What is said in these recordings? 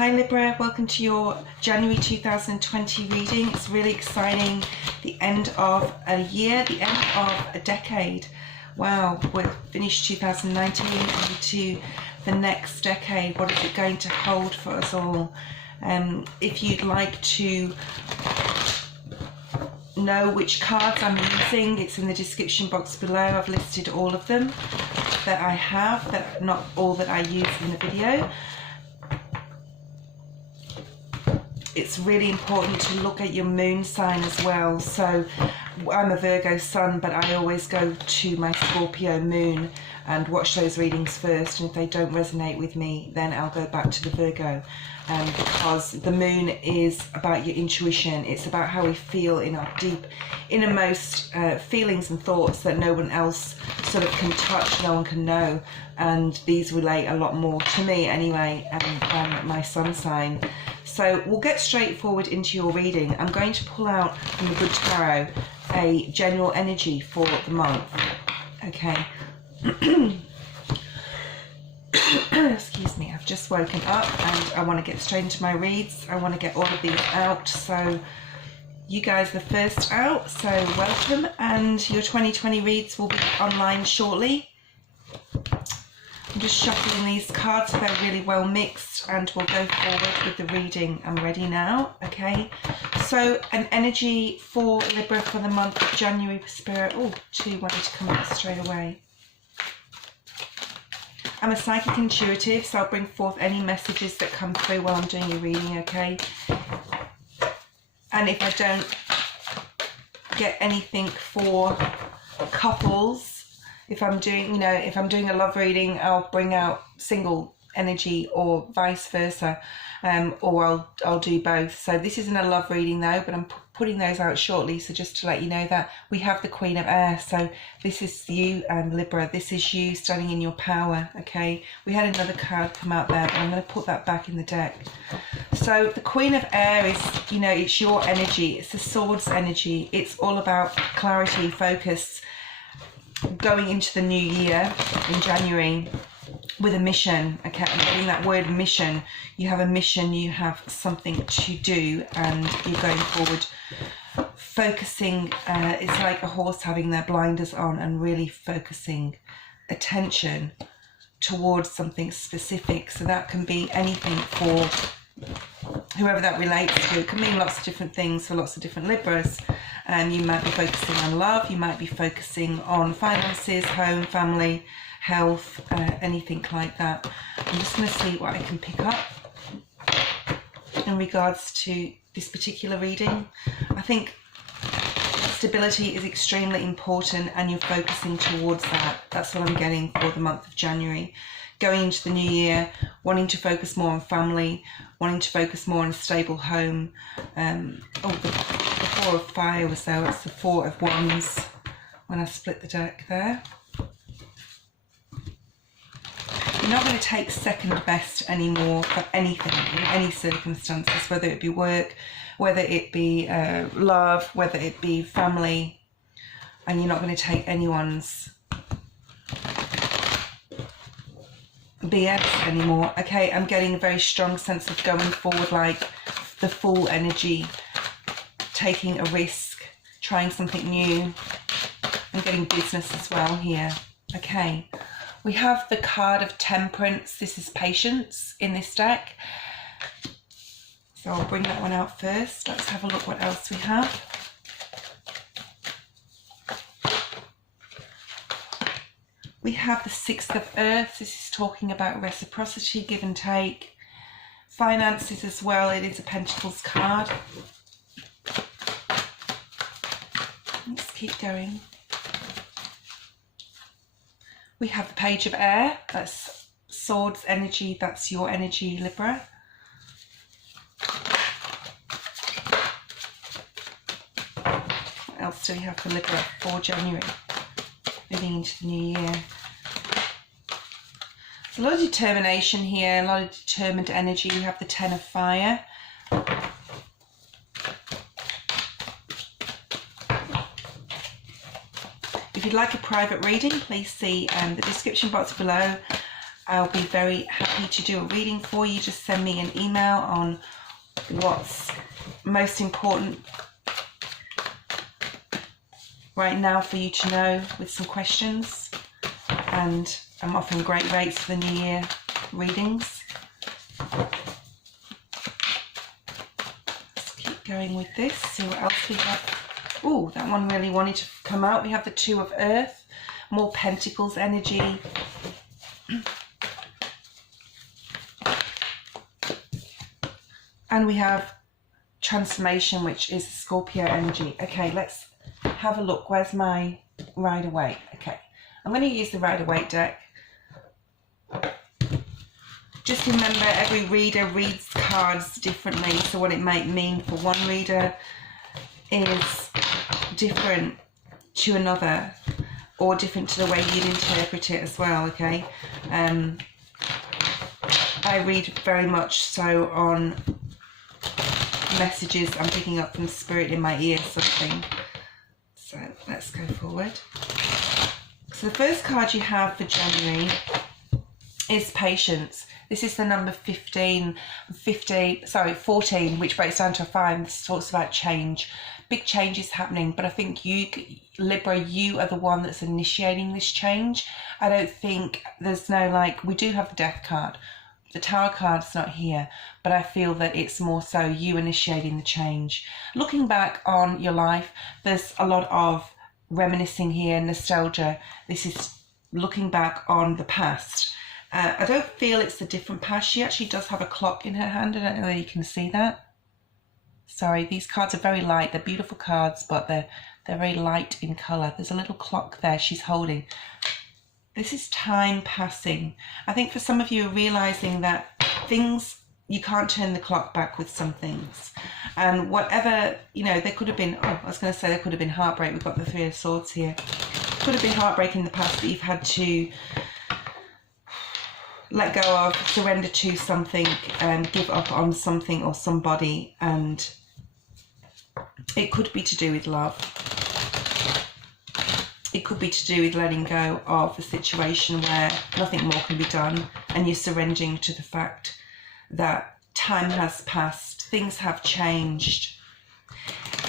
Hi Libra, welcome to your January 2020 reading. It's really exciting. The end of a year, the end of a decade. Wow, we've finished 2019 into the next decade. What is it going to hold for us all? If you'd like to know which cards I'm using, it's in the description box below. I've listed all of them that I have, but not all that I use in the video. It's really important to look at your moon sign as well. So I'm a Virgo sun, but I always go to my Scorpio moon and watch those readings first, and if they don't resonate with me, then I'll go back to the Virgo, because the moon is about your intuition. It's about how we feel in our deep innermost feelings and thoughts that no one else sort of can touch, no one can know, and these relate a lot more to me anyway than my sun sign. So we'll get straight forward into your reading. I'm going to pull out from the Good Tarot a general energy for the month. Okay. Excuse me, I've just woken up and I want to get straight into my reads. I want to get all of these out. So you guys are the first out, so welcome. And your 2020 reads will be online shortly. I'm just shuffling these cards so they're really well mixed, and we'll go forward with the reading. I'm ready now. Okay, so an energy for Libra for the month of January, Spirit. Oh, two wanted to come out straight away. I'm a psychic intuitive, so I'll bring forth any messages that come through while I'm doing your reading, okay? And if I don't get anything for couples, if I'm doing, if I'm doing a love reading, I'll bring out single energy or vice versa, or I'll do both. So this isn't a love reading though, but I'm putting those out shortly. So just to let you know that we have the Queen of Air. So this is you, Libra. This is you standing in your power. Okay. We had another card come out there, but I'm going to put that back in the deck. So the Queen of Air is, it's your energy. It's the Swords energy. It's all about clarity, focus, going into the new year in January with a mission. Okay, I'm getting that word mission. You have a mission, you have something to do, and you're going forward focusing. It's like a horse having their blinders on and really focusing attention towards something specific. So that can be anything for whoever that relates to. It can mean lots of different things for lots of different Libras. You might be focusing on love, you might be focusing on finances, home, family, health, anything like that. I'm just going to see what I can pick up in regards to this particular reading. I think stability is extremely important, and you're focusing towards that. That's what I'm getting for the month of January. Going into the new year, wanting to focus more on family, wanting to focus more on a stable home. The Four of Fire was there. It's the Four of Wands when I split the deck there. You're not going to take second best anymore for anything, in any circumstances, whether it be work, whether it be love, whether it be family, and you're not going to take anyone's BS anymore. Okay, I'm getting a very strong sense of going forward, like the Fool energy, taking a risk, trying something new. I'm getting business as well here. Okay, we have the card of Temperance. This is patience in this deck. So I'll bring that one out first. Let's have a look what else we have. We have the Six of Earth. This is talking about reciprocity, give and take. Finances as well. It is a Pentacles card. Let's keep going. We have the Page of Air. That's Swords energy. That's your energy, Libra. What else do we have for Libra for January? Moving into the new year. There's a lot of determination here, a lot of determined energy. We have the Ten of Fire. If you'd like a private reading, please see the description box below. I'll be very happy to do a reading for you. Just send me an email on what's most important right now for you to know with some questions. And I'm offering great rates for the New Year readings. Let's keep going with this, see what else we have. Oh, that one really wanted to come out. We have the Two of Earth, more Pentacles energy. And we have Transformation, which is Scorpio energy. Okay, let's have a look. Where's my Rider-Waite? Okay, I'm going to use the Rider-Waite deck. Just remember, every reader reads cards differently, so what it might mean for one reader is different to another, or different to the way you'd interpret it as well, okay? I read very much so on messages I'm picking up from Spirit in my ear, sort of thing. So let's go forward. So the first card you have for January is Patience. This is the number 14, which breaks down to a 5. This talks about change. Big changes happening, but I think you, Libra, you are the one that's initiating this change. I don't think there's no, like, we do have the Death card. The Tower card's not here, but I feel that it's more so you initiating the change. Looking back on your life, there's a lot of reminiscing here, nostalgia. This is looking back on the past. I don't feel it's a different past. She actually does have a clock in her hand. I don't know whether you can see that. Sorry, these cards are very light. They're beautiful cards, but they're very light in colour. There's a little clock there she's holding. This is time passing. I think for some of you are realising that things, you can't turn the clock back with some things. And whatever, you know, there could have been, I was going to say there could have been heartbreak. We've got the Three of Swords here. Could have been heartbreak in the past that you've had to let go of, surrender to something, and give up on something or somebody. And it could be to do with love. It could be to do with letting go of a situation where nothing more can be done, and you're surrendering to the fact that time has passed, things have changed.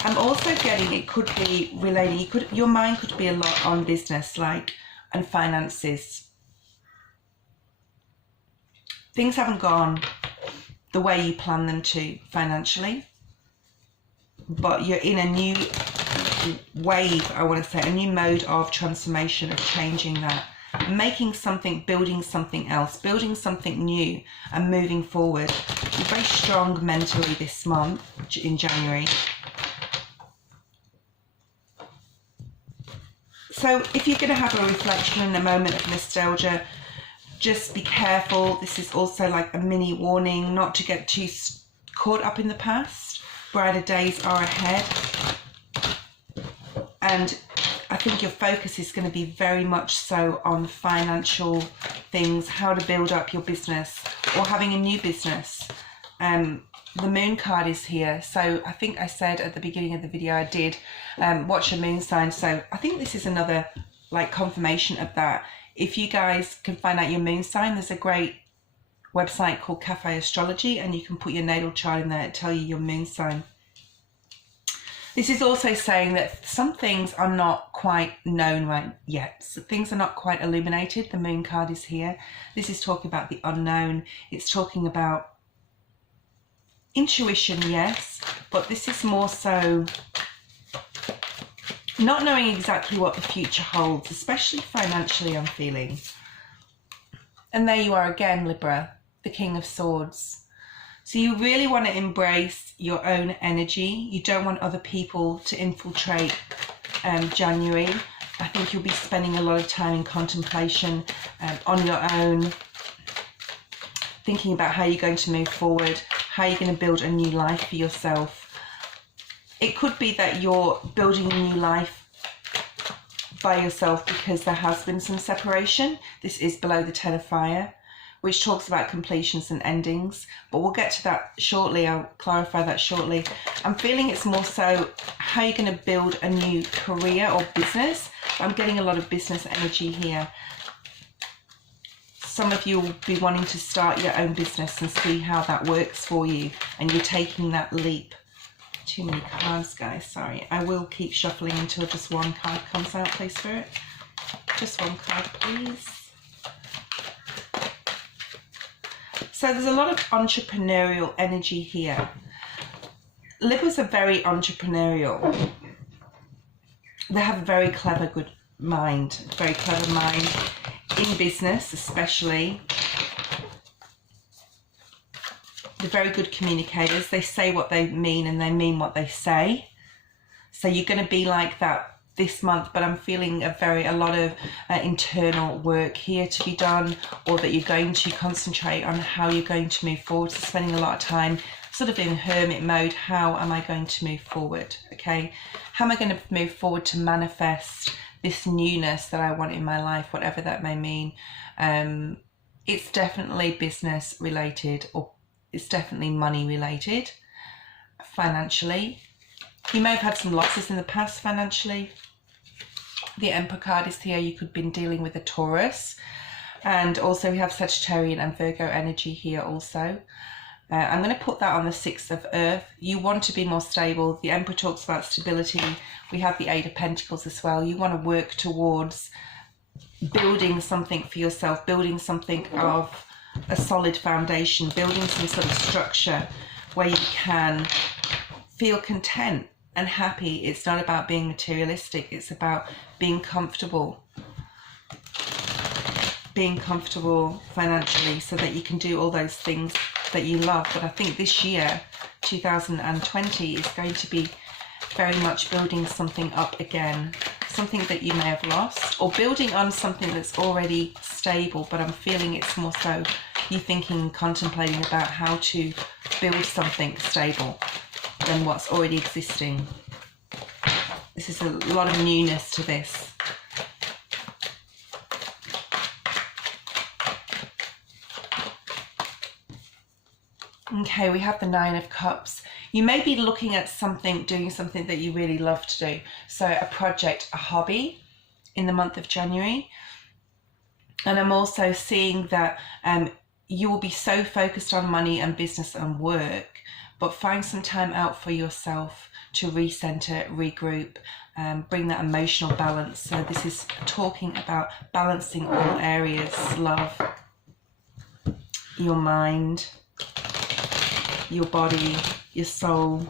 I'm also getting, it could be relating, your mind could be a lot on business, like, and finances. Things haven't gone the way you planned them to financially, but you're in a new wave, I want to say, a new mode of transformation, of changing that, making something, building something else, building something new, and moving forward. You're very strong mentally this month, in January. So if you're going to have a reflection and a moment of nostalgia, just be careful. This is also like a mini warning not to get too caught up in the past. Brighter days are ahead. And I think your focus is going to be very much so on financial things, how to build up your business or having a new business. The Moon card is here. So I think I said at the beginning of the video I did watch a moon sign. So I think this is another like confirmation of that. If you guys can find out your moon sign, there's a great website called Cafe Astrology, and you can put your natal chart in there and tell you your moon sign. This is also saying that some things are not quite known right yet. So things are not quite illuminated. The Moon card is here. This is talking about the unknown. It's talking about intuition, yes, but this is more so not knowing exactly what the future holds, especially financially, I'm feeling. And there you are again, Libra, the King of Swords. So you really want to embrace your own energy. You don't want other people to infiltrate January. I think you'll be spending a lot of time in contemplation on your own, thinking about how you're going to move forward, how you're going to build a new life for yourself. It could be that you're building a new life by yourself because there has been some separation. This is below the Ten of Fire, which talks about completions and endings, but we'll get to that shortly. I'll clarify that shortly. I'm feeling it's more so how you're going to build a new career or business. I'm getting a lot of business energy here. some of you will be wanting to start your own business and see how that works for you, and you're taking that leap. Too many cards, guys, sorry. I will keep shuffling until just one card comes out, please, Spirit. Just one card, please. So there's a lot of entrepreneurial energy here. Libras are very entrepreneurial. They have a very clever, good mind, very clever mind in business, especially. They're very good communicators. They say what they mean and they mean what they say. So you're going to be like that this month, but I'm feeling a lot of internal work here to be done, or that you're going to concentrate on how you're going to move forward. So spending a lot of time sort of in hermit mode. How am I going to move forward? Okay, how am I going to move forward to manifest this newness that I want in my life, whatever that may mean? It's definitely business related, or it's definitely money related, financially. You may have had some losses in the past financially. The Emperor card is here. You could have been dealing with a Taurus. And also we have Sagittarian and Virgo energy here also. I'm going to put that on the 6th of Earth. You want to be more stable. The Emperor talks about stability. We have the 8 of Pentacles as well. You want to work towards building something for yourself, building something of a solid foundation, building some sort of structure where you can feel content and happy. It's not about being materialistic. It's about being comfortable financially, so that you can do all those things that you love. But I think this year, 2020, is going to be very much building something up again, something that you may have lost, or building on something that's already stable. But I'm feeling it's more so you thinking, contemplating about how to build something stable than what's already existing. This is a lot of newness to this. Okay, we have the 9 of Cups. You may be looking at something, doing something that you really love to do. So a project, a hobby in the month of January. And I'm also seeing that you will be so focused on money and business and work, but find some time out for yourself to recenter, regroup, bring that emotional balance. So this is talking about balancing all areas: love, your mind, your body, your soul,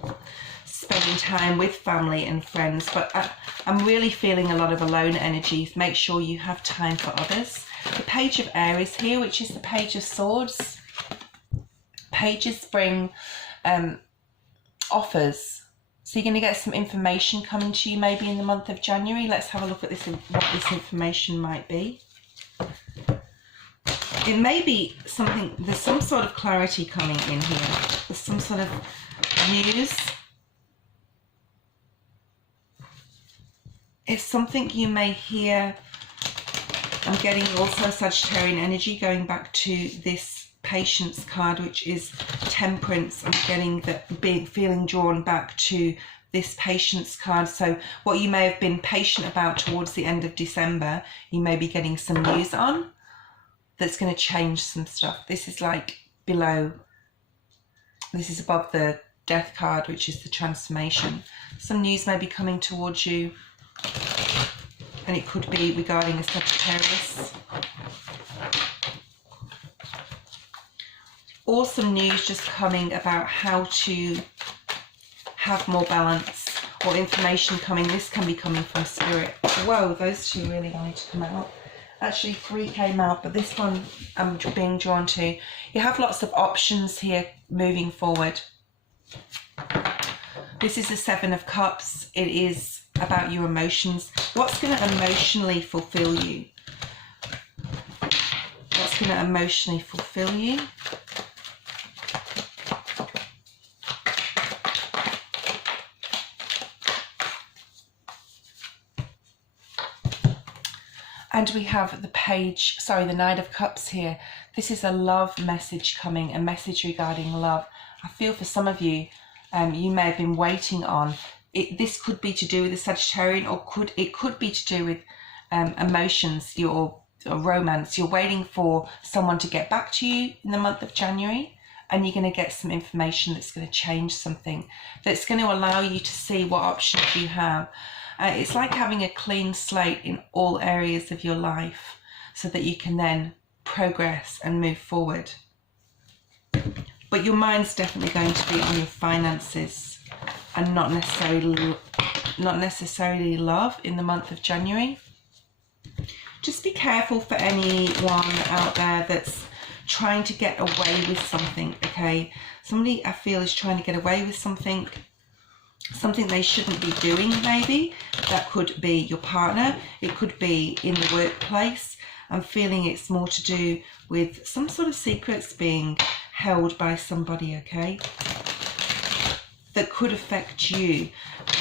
spending time with family and friends. But I'm really feeling a lot of alone energies. Make sure you have time for others. The Page of Air is here, which is the Page of Swords. Pages bring offers. So you're going to get some information coming to you maybe in the month of January. Let's have a look at this, what this information might be. It may be something, there's some sort of clarity coming in here. There's some sort of news. It's something you may hear. I'm getting also Sagittarian energy going back to this Patience card, which is Temperance. I'm getting that feeling drawn back to this Patience card. So what you may have been patient about towards the end of December, you may be getting some news on that's going to change some stuff. This is like below, this is above the Death card, which is the transformation. Some news may be coming towards you, and it could be regarding a Sagittarius. Or some news just coming about how to have more balance, or information coming. This can be coming from Spirit. Whoa, those two really wanted to come out. Actually 3 came out, but this one I'm being drawn to. You have lots of options here moving forward. This is the 7 of Cups. It is about your emotions. What's going to emotionally fulfill you? What's going to emotionally fulfill you? And we have the page, sorry, the 9 of Cups here. This is a love message coming, a message regarding love. I feel for some of you, you may have been waiting on it. This could be to do with the Sagittarian, or it could be to do with emotions. You're or romance. You're waiting for someone to get back to you in the month of January, and you're going to get some information that's going to change something, that's going to allow you to see what options you have. It's like having a clean slate in all areas of your life so that you can then progress and move forward. But your mind's definitely going to be on your finances and not necessarily love in the month of January. Just be careful for anyone out there that's trying to get away with something, okay? Somebody, I feel, is trying to get away with something they shouldn't be doing, maybe. That could be your partner. It could be in the workplace. I'm feeling it's more to do with some sort of secrets being held by somebody, okay? That could affect you.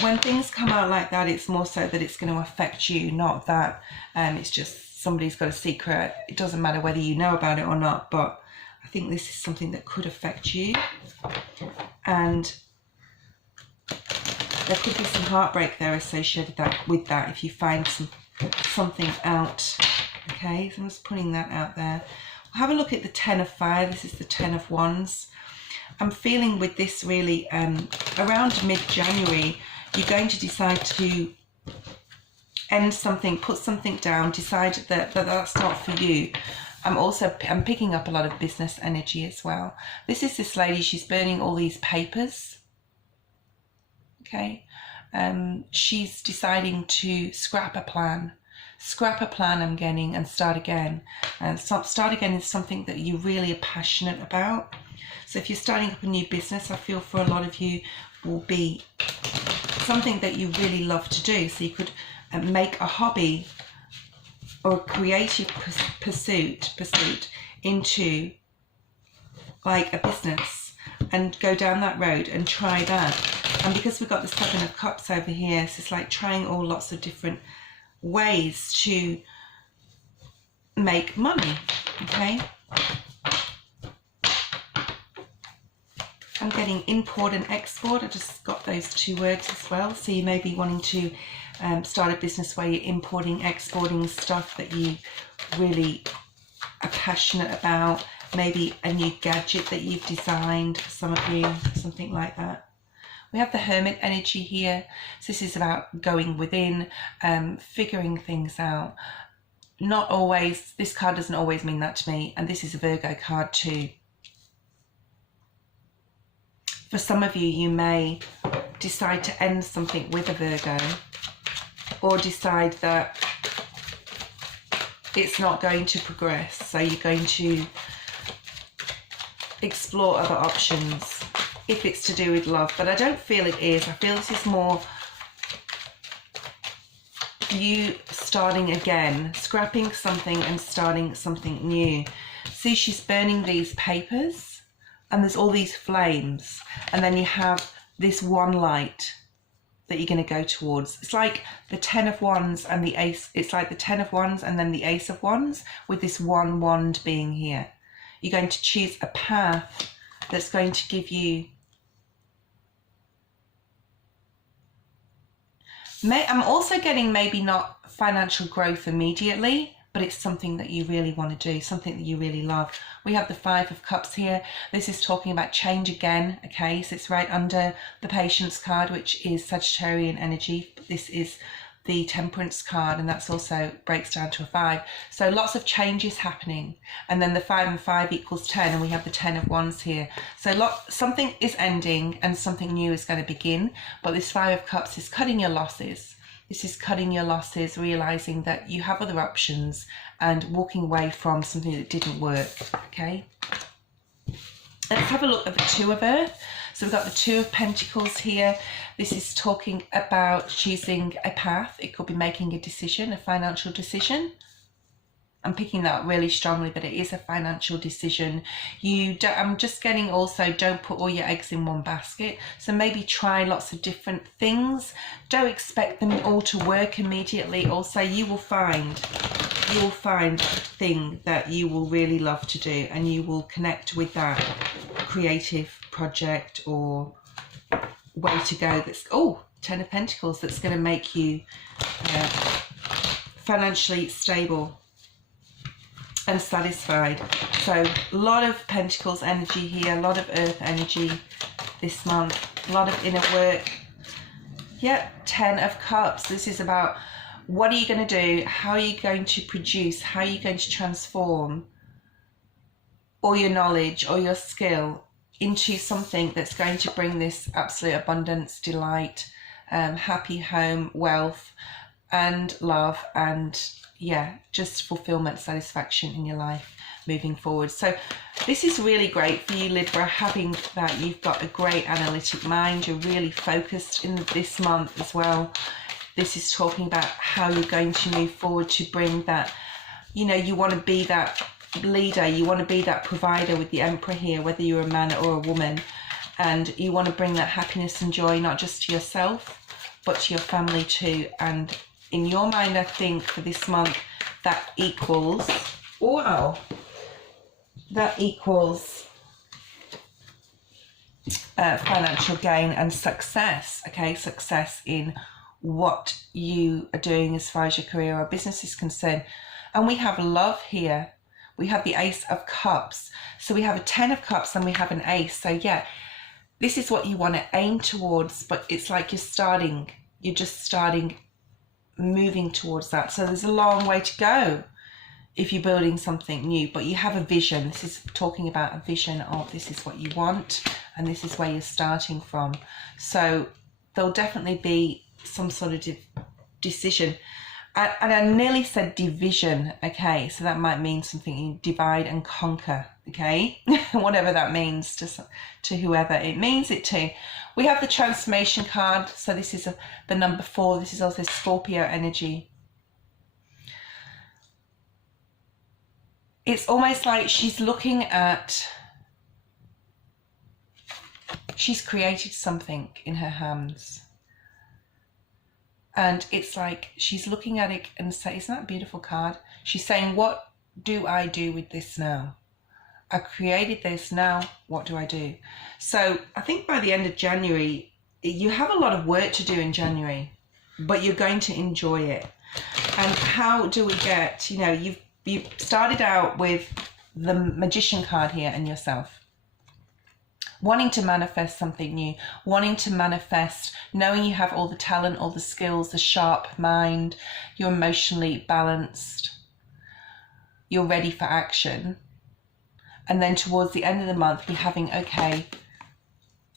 When things come out like that, it's more so that it's going to affect you, not that it's just somebody's got a secret. It doesn't matter whether you know about it or not, but I think this is something that could affect you. And there could be some heartbreak there associated with that if you find something out. Okay, so I'm just putting that out there. We'll have a look at the Ten of Fire. This is the Ten of Wands. I'm feeling with this really around mid-January, you're going to decide to end something, put something down, decide that that's not for you. I'm picking up a lot of business energy as well. This is this lady, she's burning all these papers. Okay, she's deciding to scrap a plan I'm getting, and start again. And start again is something that you really are passionate about. So if you're starting up a new business, I feel for a lot of you will be something that you really love to do. So you could make a hobby or a creative pursuit into like a business and go down that road and try that. And because we've got the Seven of Cups over here, so it's like trying lots of different ways to make money, okay? I'm getting import and export. I just got those two words as well. So you may be wanting to start a business where you're importing, exporting stuff that you really are passionate about. Maybe a new gadget that you've designed for some of you, something like that. We have the Hermit energy here. So this is about going within, figuring things out. Not always, this card doesn't always mean that to me. And this is a Virgo card too. For some of you, you may decide to end something with a Virgo, or decide that it's not going to progress. So you're going to explore other options if it's to do with love. But I don't feel it is. I feel this is more you starting again, scrapping something and starting something new. See, she's burning these papers and there's all these flames, and then you have this one light that you're going to go towards. It's like the Ten of Wands and the Ace. It's like the Ten of Wands and then the Ace of Wands with this one wand being here. You're going to choose a path that's going to give you... I'm also getting maybe not financial growth immediately, but it's something that you really want to do, something that you really love. We have the Five of Cups here. This is talking about change again, okay? So it's right under the Patience card, which is Sagittarian energy. This is the Temperance card, and that's also breaks down to a 5. So lots of changes happening. And then the 5 and 5 equals 10, and we have the 10 of Wands here. So something is ending and something new is going to begin. But this 5 of Cups is cutting your losses. This is cutting your losses, realizing that you have other options and walking away from something that didn't work, okay? Let's have a look at the Two of Earth. So we've got the Two of Pentacles here. This is talking about choosing a path. It could be making a decision, a financial decision. I'm picking that up really strongly, but it is a financial decision. I'm just getting also, don't put all your eggs in one basket. So maybe try lots of different things. Don't expect them all to work immediately. Also, you will find a thing that you will really love to do, and you will connect with that creative project or way to go. That's, oh, 10 of Pentacles, that's going to make you financially stable. and satisfied. So a lot of Pentacles energy here, a lot of Earth energy this month, a lot of inner work. Yeah, 10 of Cups. This is about what are you going to do? How are you going to produce? How are you going to transform all your knowledge or your skill into something that's going to bring this absolute abundance, delight, happy home, wealth, and love, and yeah, just fulfillment, satisfaction in your life moving forward. So this is really great for you, Libra, having that you've got a great analytic mind. You're really focused in this month as well. This is talking about how you're going to move forward to bring that, you know, you want to be that leader, you want to be that provider with the Emperor here, whether you're a man or a woman, and you want to bring that happiness and joy not just to yourself but to your family too. And in your mind, I think for this month that equals, wow, that equals financial gain and success. Okay, success in what you are doing as far as your career or business is concerned. And we have love here. We have the Ace of Cups. So we have a 10 of Cups and we have an Ace. So yeah, this is what you want to aim towards, but it's like you're just starting moving towards that. So there's a long way to go if you're building something new, but you have a vision. This is talking about a vision of this is what you want and this is where you're starting from. So there'll definitely be some sort of decision. And I nearly said division, okay, so that might mean something you divide and conquer, okay, whatever that means to whoever it means it to. We have the transformation card, so this is the number 4. This is also Scorpio energy. It's almost like she's looking at, she's created something in her hands. And it's like she's looking at it and saying, isn't that a beautiful card? She's saying, what do I do with this now? I created this, now what do I do? So I think by the end of January, you have a lot of work to do in January, but you're going to enjoy it. And how do we get, you know, you've started out with the Magician card here and yourself. Wanting to manifest something new, wanting to manifest, knowing you have all the talent, all the skills, the sharp mind, you're emotionally balanced, you're ready for action. And then towards the end of the month, you're having, okay,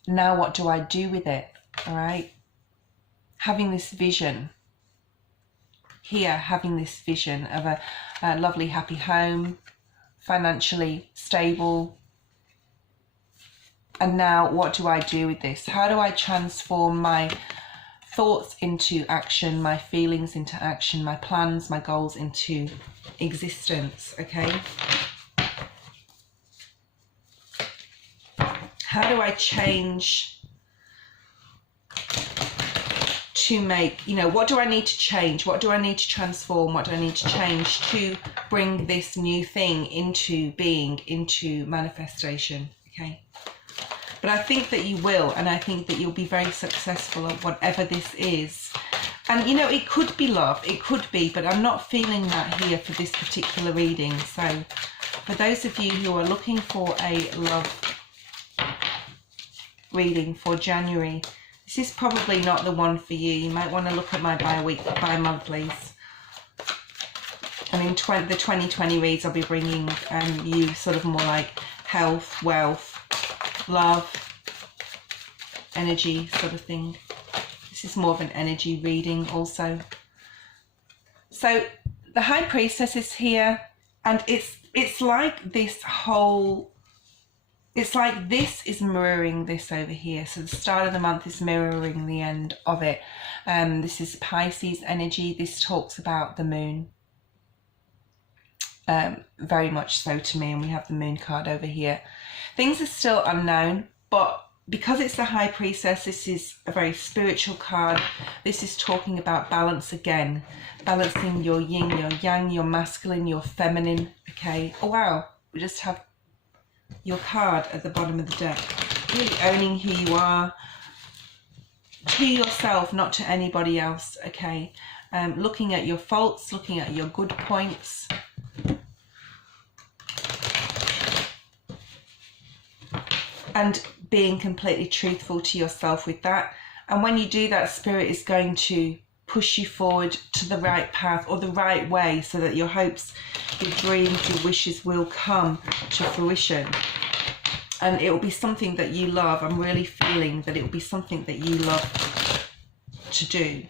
now what do I do with it? All right. Having this vision here, having this vision of a lovely, happy home, financially stable. And now what do I do with this? How do I transform my thoughts into action, my feelings into action, my plans, my goals into existence, okay? How do I change to make, you know, what do I need to change? What do I need to transform? What do I need to change to bring this new thing into being, into manifestation, okay? But I think that you will, and I think that you'll be very successful at whatever this is. And, you know, it could be love, it could be, but I'm not feeling that here for this particular reading. So for those of you who are looking for a love reading for January, this is probably not the one for you. You might want to look at my bi-monthlies. And in the 2020 reads, I'll be bringing you sort of more like health, wealth, love, energy sort of thing. This is more of an energy reading also. So the High Priestess is here, and it's like this whole, it's like this is mirroring this over here. So the start of the month is mirroring the end of it. This is Pisces energy. This talks about the moon. Very much so to me, and we have the moon card over here. Things are still unknown, but because it's the High Priestess, this is a very spiritual card. This is talking about balance again, balancing your yin, your yang, your masculine, your feminine, okay? Oh wow, we just have your card at the bottom of the deck. Really owning who you are, to yourself, not to anybody else, okay? Looking at your faults, looking at your good points. and being completely truthful to yourself with that. And when you do that, Spirit is going to push you forward to the right path or the right way, so that your hopes, your dreams, your wishes will come to fruition. And it will be something that you love. I'm really feeling that it will be something that you love to do.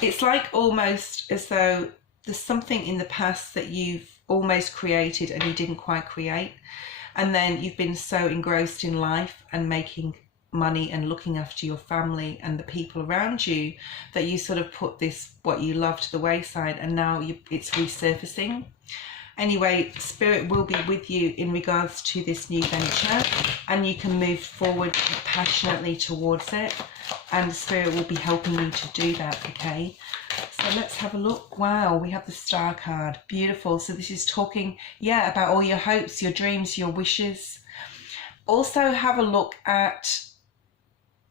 It's like almost as though there's something in the past that you've almost created and you didn't quite create. And then you've been so engrossed in life and making money and looking after your family and the people around you that you sort of put this, what you love, to the wayside, and now it's resurfacing. Anyway, Spirit will be with you in regards to this new venture, and you can move forward passionately towards it, and Spirit will be helping you to do that, okay? So let's have a look. Wow, we have the Star card. Beautiful. So this is talking, yeah, about all your hopes, your dreams, your wishes. Also have a look at,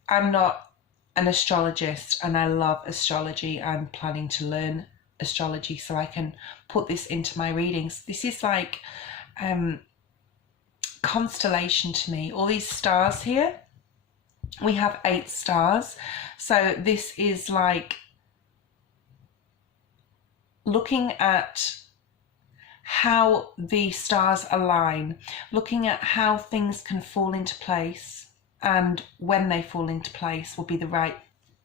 I'm not an astrologist and I love astrology. I'm planning to learn astrology so I can put this into my readings. This is like constellation to me. All these stars here, we have 8 stars. So this is like looking at how the stars align, looking at how things can fall into place, and when they fall into place will be the right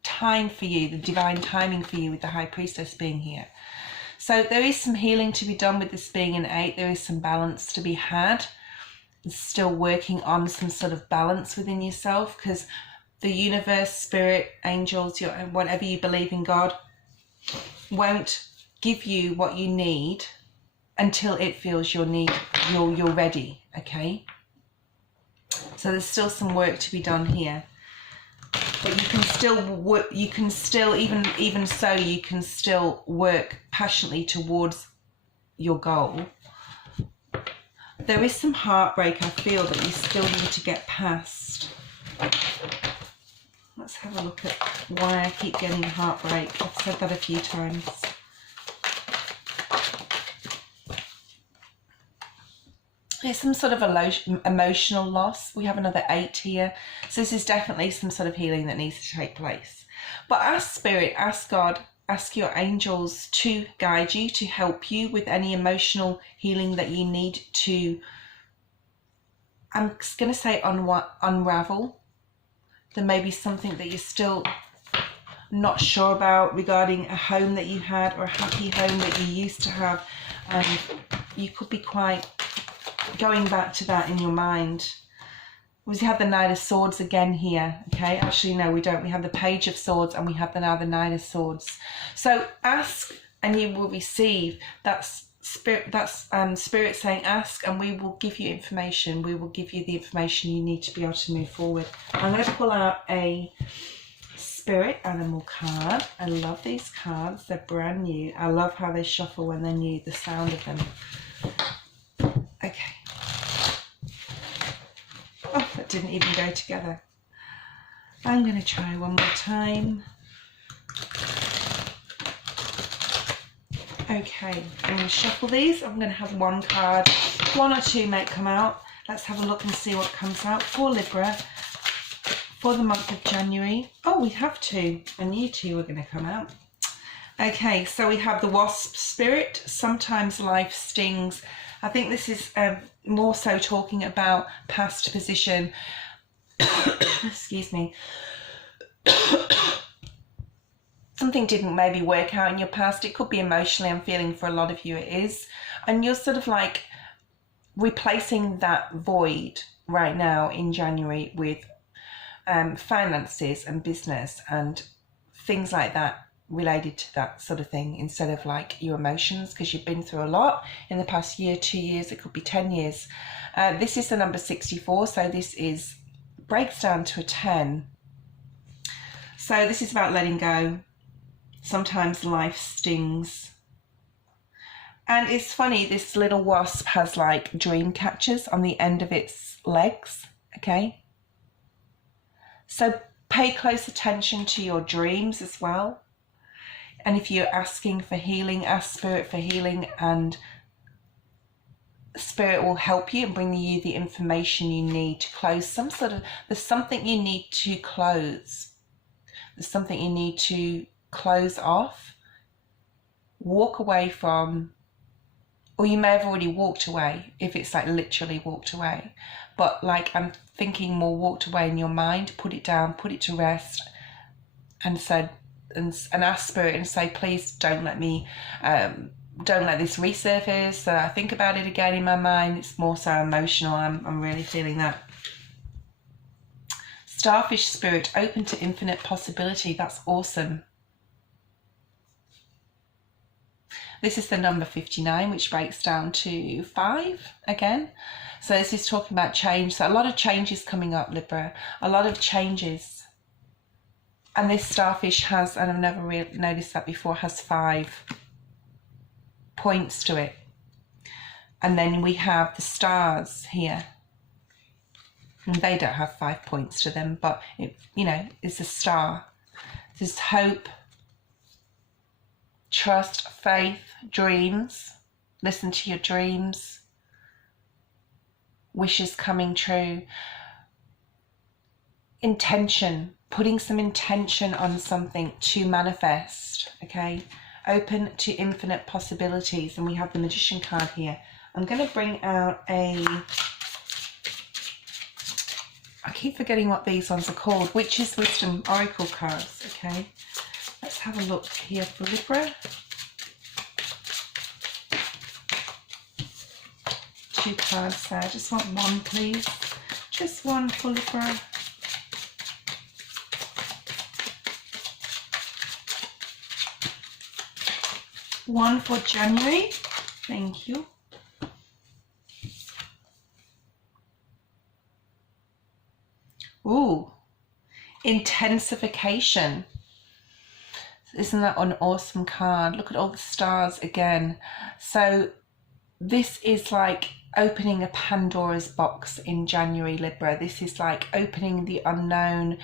time for you, the divine timing for you, with the High Priestess being here. So there is some healing to be done with this being an 8. There is some balance to be had. It's still working on some sort of balance within yourself, because the universe, Spirit, angels, whatever you believe in, God, won't give you what you need until it feels you're ready, okay? So there's still some work to be done here. But you can still work, you can still, even so, you can still work passionately towards your goal. There is some heartbreak, I feel, that you still need to get past. Let's have a look at why I keep getting heartbreak. I've said that a few times. There's some sort of emotional loss. We have another 8 here. So this is definitely some sort of healing that needs to take place. But ask Spirit, ask God, ask your angels to guide you, to help you with any emotional healing that you need to, I'm going to say unravel. There may be something that you're still not sure about regarding a home that you had, or a happy home that you used to have. And you could be quite going back to that in your mind. We have the Knight of Swords again here, okay? Actually, no, we don't. We have the Page of Swords, and we have now the Knight of Swords. So ask and you will receive. That's Spirit saying ask, and we will give you information. We will give you the information you need to be able to move forward. I'm going to pull out a Spirit Animal card. I love these cards. They're brand new. I love how they shuffle when they're new, the sound of them. Okay. Oh, that didn't even go together. I'm going to try one more time. Okay, I'm going to shuffle these. I'm going to have one card, 1 or 2 may come out. Let's have a look and see what comes out for Libra for the month of January. Oh, we have 2, and you 2 are going to come out. Okay, so we have the Wasp Spirit. Sometimes life stings. I think this is more so talking about past position. Excuse me. Something didn't maybe work out in your past. It could be emotionally, I'm feeling for a lot of you it is. And you're sort of like replacing that void right now in January with finances and business and things like that, related to that sort of thing, instead of like your emotions, because you've been through a lot in the past year, 2 years, it could be 10 years. This is the number 64, so this breaks down to a 10. So this is about letting go. Sometimes life stings. And it's funny, this little wasp has like dream catchers on the end of its legs, okay? So pay close attention to your dreams as well. And if you're asking for healing, ask Spirit for healing and Spirit will help you and bring you the information you need to close there's something you need to close. There's something you need to close off, walk away from, or you may have already walked away if it's like literally walked away. But like I'm thinking more walked away in your mind, put it down, put it to rest, and said and ask Spirit and say, please don't let this resurface, so I think about it again in my mind. It's more so emotional. I'm really feeling that. Starfish spirit, open to infinite possibility. That's awesome. This is the number 59, which breaks down to 5 again. So this is talking about change. So a lot of changes coming up, Libra. A lot of changes. And this starfish has, and I've never really noticed that before, has 5 points to it. And then we have the stars here. And they don't have 5 points to them, but it, you know, it's a star. There's hope, trust, faith, dreams. Listen to your dreams. Wishes coming true. Intention, putting some intention on something to manifest, okay? Open to infinite possibilities. And we have the Magician card here. I'm going to bring out I keep forgetting what these ones are called. Witch's Wisdom Oracle cards, okay? Let's have a look here for Libra. 2 cards there. Just want one, please. Just one for Libra. One for January. Thank you. Ooh, intensification. Isn't that an awesome card? Look at all the stars again. So this is like opening a Pandora's box in January, Libra. This is like opening the unknown.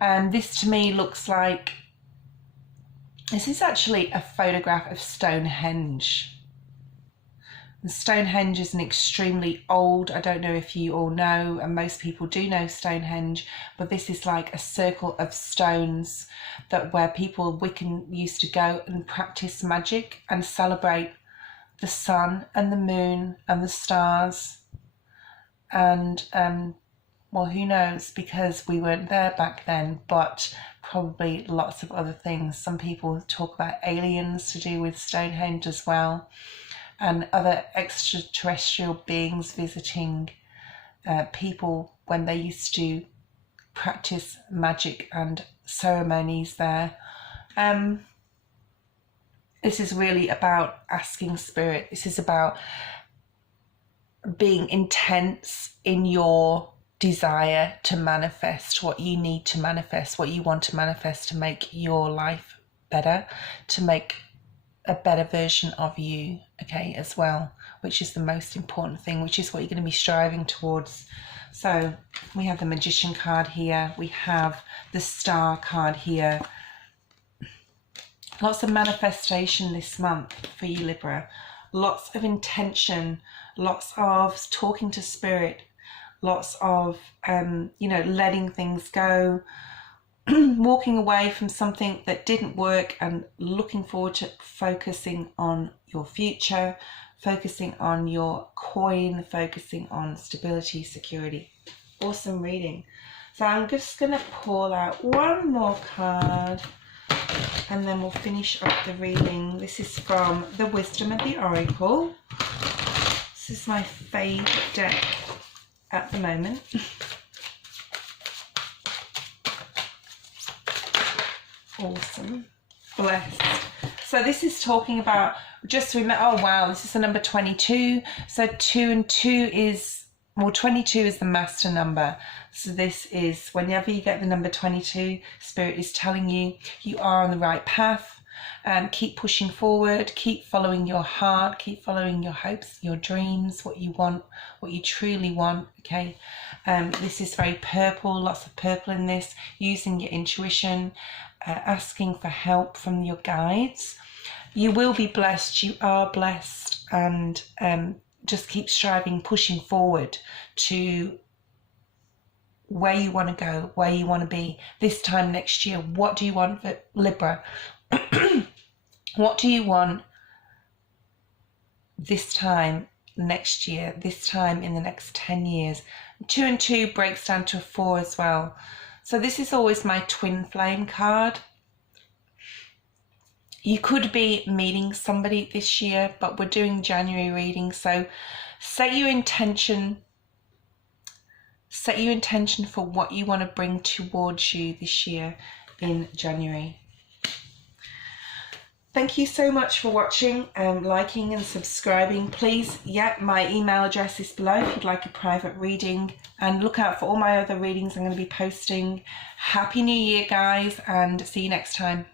And this to me looks like, this is actually a photograph of Stonehenge. And Stonehenge is an extremely old, I don't know if you all know, and most people do know Stonehenge, but this is like a circle of stones where people, Wiccan, used to go and practice magic and celebrate the sun and the moon and the stars. And, well, who knows, because we weren't there back then, but probably lots of other things. Some people talk about aliens to do with Stonehenge as well. And other extraterrestrial beings visiting people when they used to practice magic and ceremonies there. This is really about asking Spirit. This is about being intense in your desire to manifest what you need to manifest, what you want to manifest to make your life better, to make a better version of you, okay, as well, which is the most important thing, which is what you're going to be striving towards. So we have the Magician card here, we have the Star card here. Lots of manifestation this month for you, Libra. Lots of intention, lots of talking to Spirit, lots of you know, letting things go, walking away from something that didn't work and looking forward to focusing on your future, focusing on your coin, focusing on stability, security. Awesome reading. So I'm just going to pull out one more card and then we'll finish up the reading. This is from the Wisdom of the Oracle. This is my favourite deck at the moment. Awesome. Blessed. So this is talking about, just remember, oh wow, this is the number 22. So 2 and 2 is, well, 22 is the master number. So this is, whenever you get the number 22, Spirit is telling you, you are on the right path. Keep pushing forward, keep following your heart, keep following your hopes, your dreams, what you want, what you truly want, okay? This is very purple, lots of purple in this, using your intuition, asking for help from your guides. You will be blessed, you are blessed, and just keep striving, pushing forward to where you want to go, where you want to be this time next year. What do you want for Libra? What do you want this time next year, this time in the next 10 years? 2 and 2 breaks down to a 4 as well. So this is always my twin flame card. You could be meeting somebody this year, but we're doing January readings. So set your intention for what you want to bring towards you this year in January. Thank you so much for watching and liking and subscribing. Please, my email address is below if you'd like a private reading, and look out for all my other readings I'm going to be posting. Happy New Year, guys, and see you next time.